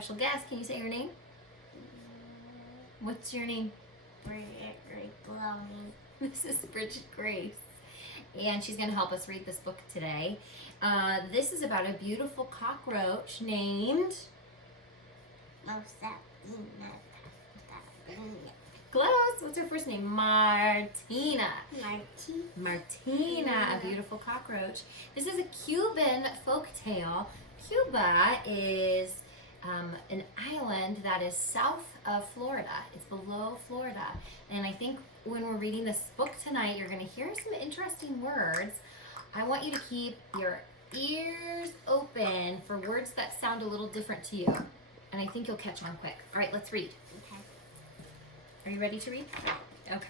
special guest. Can you say your name? What's your name? Brigid Maloney. This is Brigid Grace. And she's going to help us read this book today. This is about a beautiful cockroach named... Martina. Close. What's her first name? Martina. Martina. A beautiful cockroach. This is a Cuban folk tale. Cuba is an island that is south of Florida. It's below Florida. And I think when we're reading this book tonight, you're going to hear some interesting words. I want you to keep your ears open for words that sound a little different to you. And I think you'll catch on quick. All right, let's read. Okay. Are you ready to read? Okay.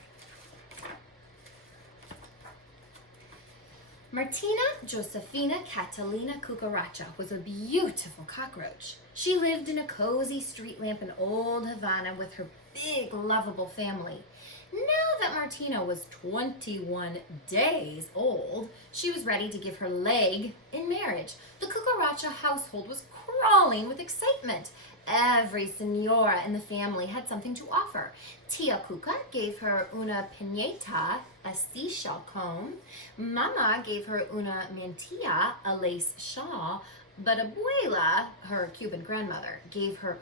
Martina Josefina Catalina Cucaracha was a beautiful cockroach. She lived in a cozy street lamp in old Havana with her big, lovable family. Now that Martina was 21 days old, she was ready to give her leg in marriage. The Cucaracha household was crawling with excitement. Every señora in the family had something to offer. Tia Cuca gave her una piñata, a seashell comb. Mama gave her una mantilla, a lace shawl. But Abuela, her Cuban grandmother, gave her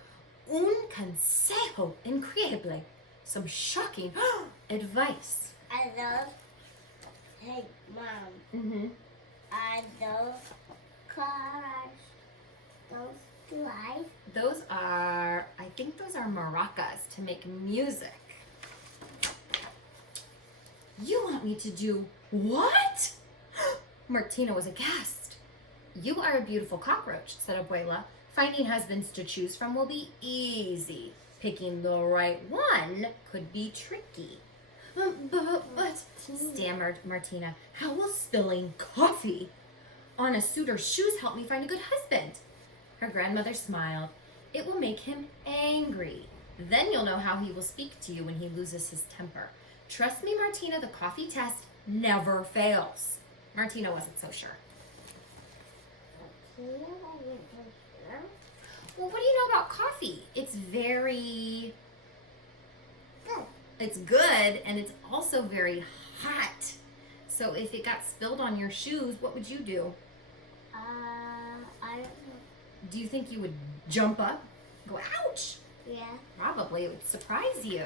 un consejo increíble, some shocking advice. I love, hey, Mom. Mm-hmm. I love cars. Those do I? Those are, I think those are maracas to make music. You want me to do what? Martina was aghast. You are a beautiful cockroach, said Abuela. Finding husbands to choose from will be easy. Picking the right one could be tricky. But, stammered Martina, how will spilling coffee on a suitor's shoes help me find a good husband? Her grandmother smiled. It will make him angry. Then you'll know how he will speak to you when he loses his temper. Trust me, Martina, the coffee test never fails. Martina wasn't so sure. Well, what do you know about coffee? It's very... Good. It's good, and it's also very hot. So if it got spilled on your shoes, what would you do? I don't know. Do you think you would jump up? Go, ouch! Yeah. Probably. It would surprise you.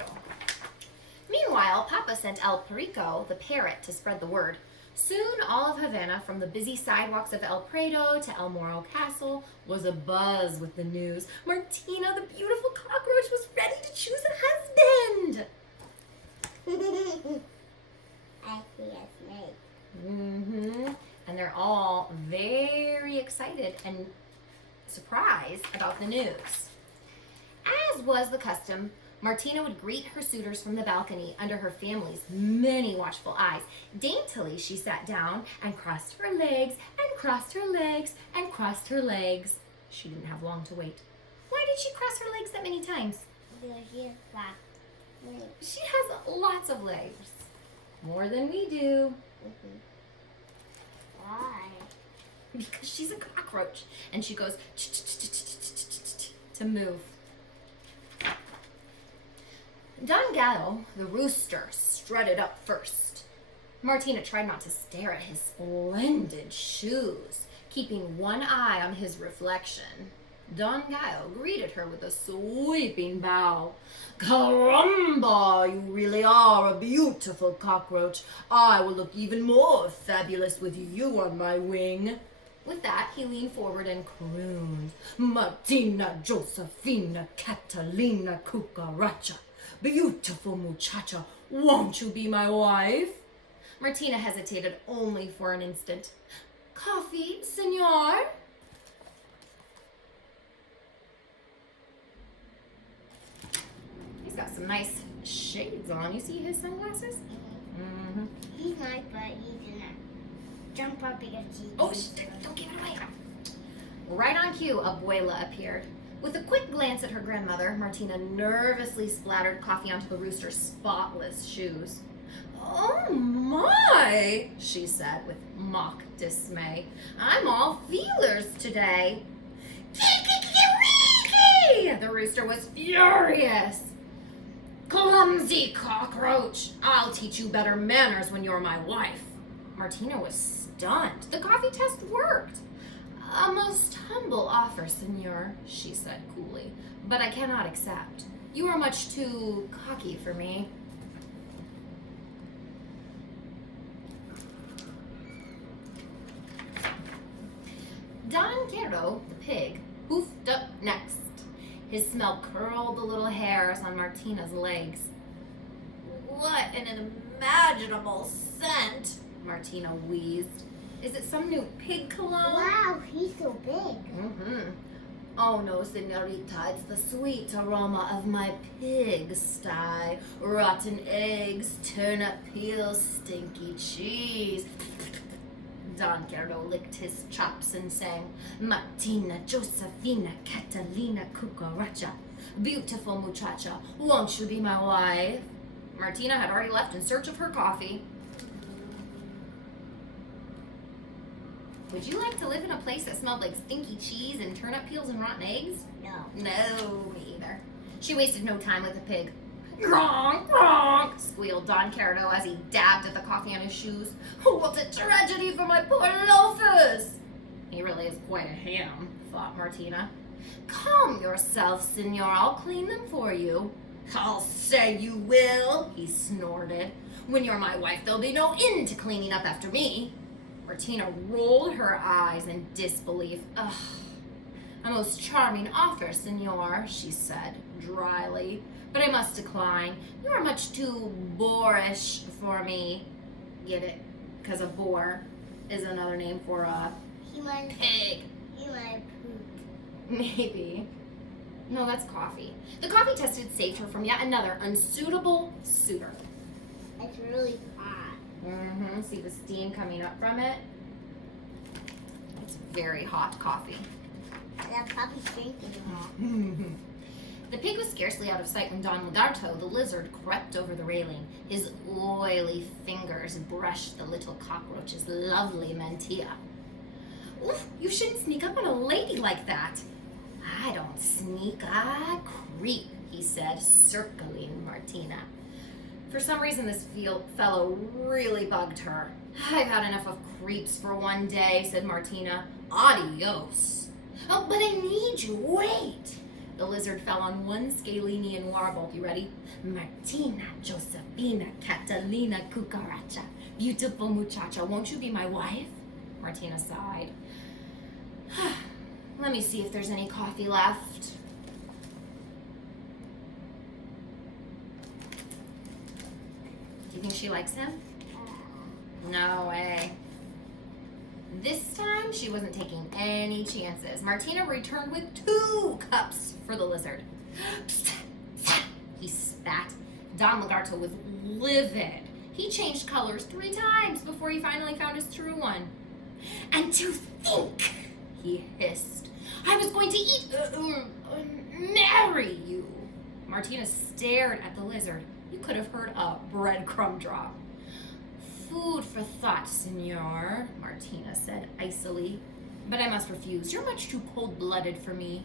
Meanwhile, Papa sent El Perico, the parrot, to spread the word. Soon all of Havana, from the busy sidewalks of El Prado to El Moro Castle, was abuzz with the news. Martina, the beautiful cockroach, was ready to choose a husband. I see a snake. Mm-hmm. And they're all very excited and surprised about the news. As was the custom, Martina would greet her suitors from the balcony under her family's many watchful eyes. Daintily, she sat down and crossed her legs and crossed her legs and crossed her legs. She didn't have long to wait. Why did she cross her legs that many times? Because she's fat. She has lots of legs. More than we do. Why? Because she's a cockroach. And she goes to move. Don Gallo, the rooster, strutted up first. Martina tried not to stare at his splendid shoes, keeping one eye on his reflection. Don Gallo greeted her with a sweeping bow. Caramba, you really are a beautiful cockroach. I will look even more fabulous with you on my wing. With that, he leaned forward and crooned, Martina Josefina Catalina Cucaracha. Beautiful muchacha, won't you be my wife? Martina hesitated only for an instant. Coffee, senor? He's got some nice shades on. You see his sunglasses? Mm-hmm. He's nice, but he's gonna jump up because he's... Oh, don't give it away. Right on cue, Abuela appeared. With a quick glance at her grandmother, Martina nervously splattered coffee onto the rooster's spotless shoes. Oh my, she said with mock dismay. I'm all feelers today. The rooster was furious. Clumsy cockroach! I'll teach you better manners when you're my wife. Martina was stunned. The coffee test worked. A most humble offer, senor, she said coolly, but I cannot accept. You are much too cocky for me. Don Quero, the pig, hoofed up next. His smell curled the little hairs on Martina's legs. What an unimaginable scent, Martina wheezed. Is it some new pig cologne? Wow, he's so big. Mm-hmm. Oh no, senorita, it's the sweet aroma of my pigsty. Rotten eggs, turnip peels, stinky cheese. Don Quero licked his chops and sang, Martina, Josefina, Catalina, Cucaracha. Beautiful muchacha, won't you be my wife? Martina had already left in search of her coffee. Would you like to live in a place that smelled like stinky cheese and turnip peels and rotten eggs? No. No, me either. She wasted no time with the pig. Gronk, gronk, squealed Don Quero as he dabbed at the coffee on his shoes. What a tragedy for my poor loafers! He really is quite a ham, thought Martina. Calm yourself, senor. I'll clean them for you. I'll say you will, he snorted. When you're my wife, there'll be no end to cleaning up after me. Martina rolled her eyes in disbelief. Ugh. A most charming offer, senor, she said dryly. But I must decline. You are much too boorish for me. Get it? Because a boar is another name for a pig. He might poop. Maybe. No, that's coffee. The coffee test had saved her from yet another unsuitable suitor. It's really hot. Mm-hmm. See the steam coming up from it? It's very hot coffee. That puppy's drinking hot. The pig was scarcely out of sight when Don Lagarto, the lizard, crept over the railing. His oily fingers brushed the little cockroach's lovely mantilla. Oof, you shouldn't sneak up on a lady like that. I don't sneak, I creep, he said, circling Martina. For some reason, this fellow really bugged her. I've had enough of creeps for one day, said Martina. Adios. Oh, but I need you, wait. The lizard fell on one scalenian warble. You ready? Martina, Josefina, Catalina, Cucaracha. Beautiful muchacha, won't you be my wife? Martina sighed. Let me see if there's any coffee left. Do you think she likes him? No way. This time, she wasn't taking any chances. Martina returned with 2 cups for the lizard. He spat. Don Lagarto was livid. He changed colors 3 times before he finally found his true one. And to think, he hissed, I was going to marry you. Martina stared at the lizard. You could have heard a breadcrumb drop. Food for thought, senor, Martina said icily. But I must refuse. You're much too cold-blooded for me.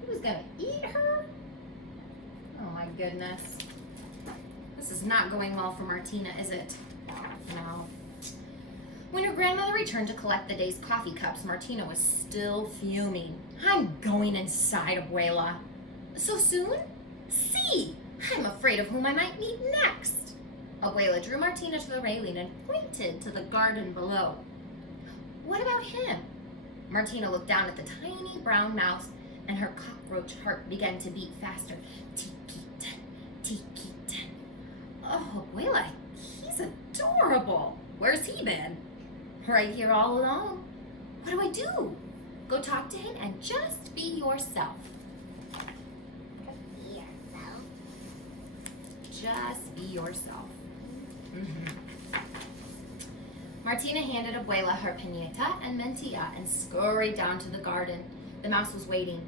He was gonna eat her? Oh my goodness. This is not going well for Martina, is it? No. When her grandmother returned to collect the day's coffee cups, Martina was still fuming. I'm going inside, Abuela. So soon? See, I'm afraid of whom I might meet next. Abuela drew Martina to the railing and pointed to the garden below. What about him? Martina looked down at the tiny brown mouse, and her cockroach heart began to beat faster. Tiki-tan, tiki-tan. Oh, Abuela, he's adorable. Where's he been? Right here all alone. What do I do? Go talk to him and just be yourself. Just be yourself. Martina handed Abuela her piñata and mentilla and scurried down to the garden. The mouse was waiting.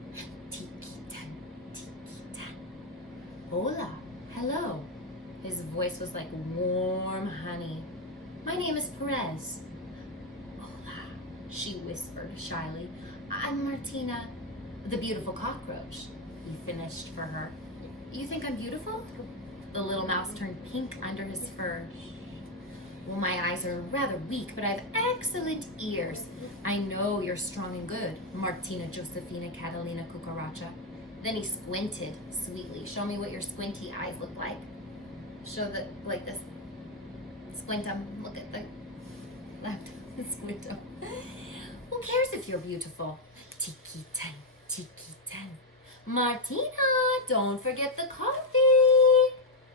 Tiki-tan, tiki-tan. Hola, hello. His voice was like warm honey. My name is Perez. Hola, she whispered shyly. I'm Martina. The beautiful cockroach, he finished for her. You think I'm beautiful? The little mouse turned pink under his fur. Well, my eyes are rather weak, but I have excellent ears. I know you're strong and good, Martina Josefina Catalina Cucaracha. Then he squinted sweetly. Show me what your squinty eyes look like. Show the, like this. Squint them. Look at the left. Squint them. Who cares if you're beautiful? Tiki ten, tiki ten. Martina, don't forget the coffee.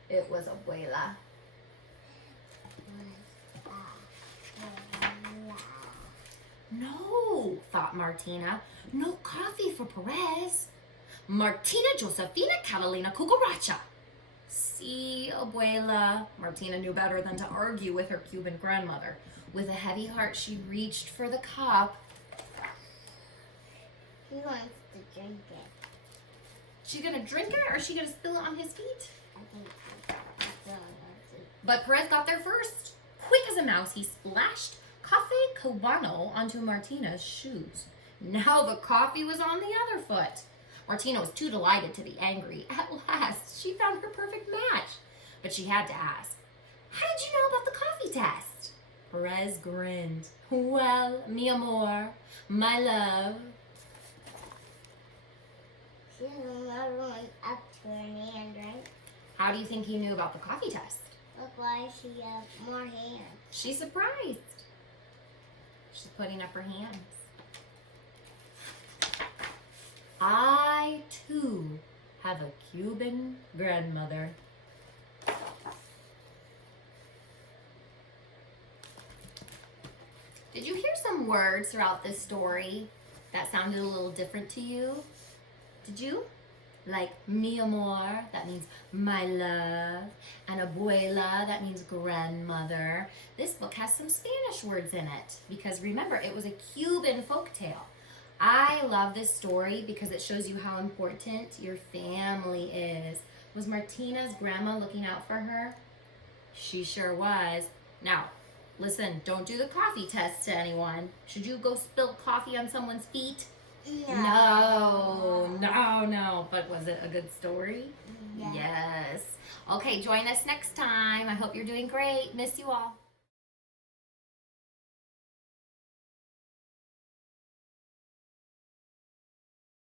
It was Abuela. No, thought Martina. No coffee for Perez. Martina Josefina Catalina Cucaracha. See, Abuela. Martina knew better than to argue with her Cuban grandmother. With a heavy heart, she reached for the cup. He wants to drink it. She's gonna drink it, or is she gonna spill it on his feet? I think he still wants it. But Perez got there first. Quick as a mouse, he splashed Cafe Cubano onto Martina's shoes. Now the coffee was on the other foot. Martina was too delighted to be angry. At last, she found her perfect match. But she had to ask, how did you know about the coffee test? Perez grinned. Well, mi amor, my love. She has another one up to her hand, right? How do you think he knew about the coffee test? Look, why she has more hands. She's surprised. She's putting up her hands. I, too, have a Cuban grandmother. Did you hear some words throughout this story that sounded a little different to you? Did you? Like mi amor, that means my love, and abuela, that means grandmother. This book has some Spanish words in it because remember, it was a Cuban folktale. I love this story because it shows you how important your family is. Was Martina's grandma looking out for her? She sure was. Now, listen, don't do the coffee test to anyone. Should you go spill coffee on someone's feet? No. But was it a good story? Yeah. Yes. Okay, join us next time. I hope you're doing great. Miss you all.